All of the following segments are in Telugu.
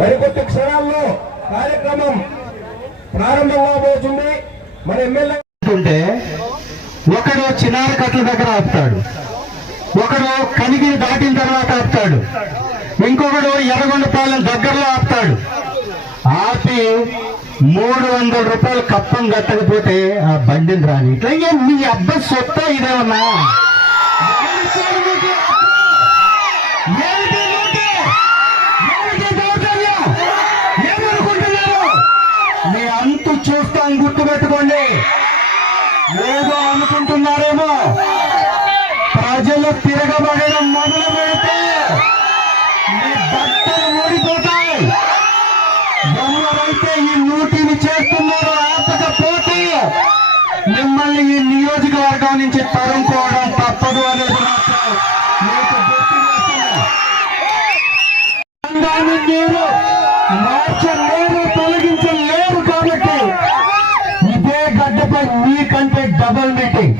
క్షణాల్లో కార్యక్రమం ప్రారంభం కాబోతుంది. మన ఎమ్మెల్యే ఉంటే ఒకడు చిన్నారి కట్ల దగ్గర ఆపుతాడు. ఒకడు కనిగిరి దాటిన తర్వాత ఆపుతాడు. ఇంకొకడు ఎర్రగొండపాలెం దగ్గరలో ఆపుతాడు. ఆపి మూడు వందల రూపాయలు కప్పం కట్టకపోతే ఆ బండిని రాని. ఇట్లా మీ అబ్బాయి సొత్త ఇదేమన్నా? ఏదో అనుకుంటున్నారేమో? ప్రజలు తిరగబడడం మొదలు పెడితే మీ బట్టలు ఊడిపోతాయి. ఎవరైతే ఈ లూటీని చేస్తున్నారో ఆపకపోతే మిమ్మల్ని ఈ నియోజకవర్గం నుంచి తరుముకోవడం తప్పదు అనేది మాత్రం మీకు గడ్డపై మీకంటే డబల్ మీటింగ్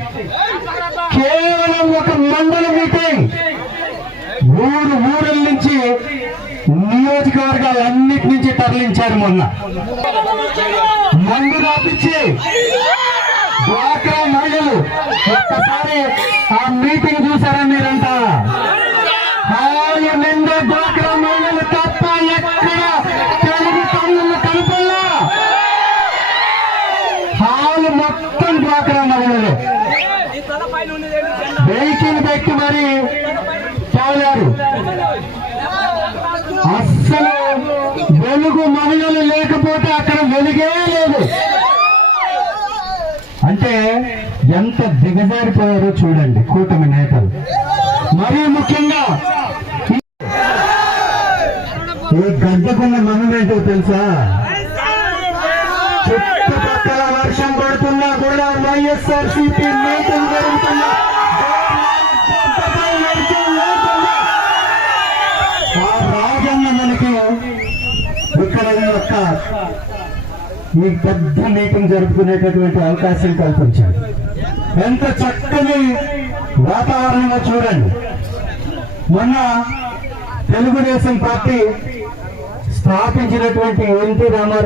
కేవలం ఒక మండల మీటింగ్ ఊరు ఊరల నుంచి నియోజకవర్గాలన్నిటి నుంచి తరలించారు మొన్న. మందు రాపించి డ్వాక్రా మహిళలు ఒక్కసారి ఆ మీటింగ్ చూసారా మీరంతా? హాలు నిండా డ్వాక్రా హాల్ మొత్తం డ్వాక్రా మహిళలు వెహికల్ పెట్టి మరి చాలారు అస్సలు వెలుగు మహిళలు లేకపోతే అక్కడ వెలుగే లేదు. అంటే ఎంత దిగజారిపోయారో చూడండి కూటమి నేతలు. మరీ ముఖ్యంగా ఈ గడ్డకున్న మనం ఏంటో తెలుసా అక్కడ వర్షం పడుతున్నా కూడా వైఎస్ఆర్ సిపి నేతలు జరుగుతున్నా ఆ రాజన్న మనకి ఇక్కడ యొక్క ఈ పెద్ద మీటింగ్ జరుపుకునేటటువంటి అవకాశం కల్పించాడు ఎంత చక్కని వాతావరణంగా చూడండి. మొన్న తెలుగుదేశం పార్టీ స్థాపించినటువంటి ఎన్టీ రామారావు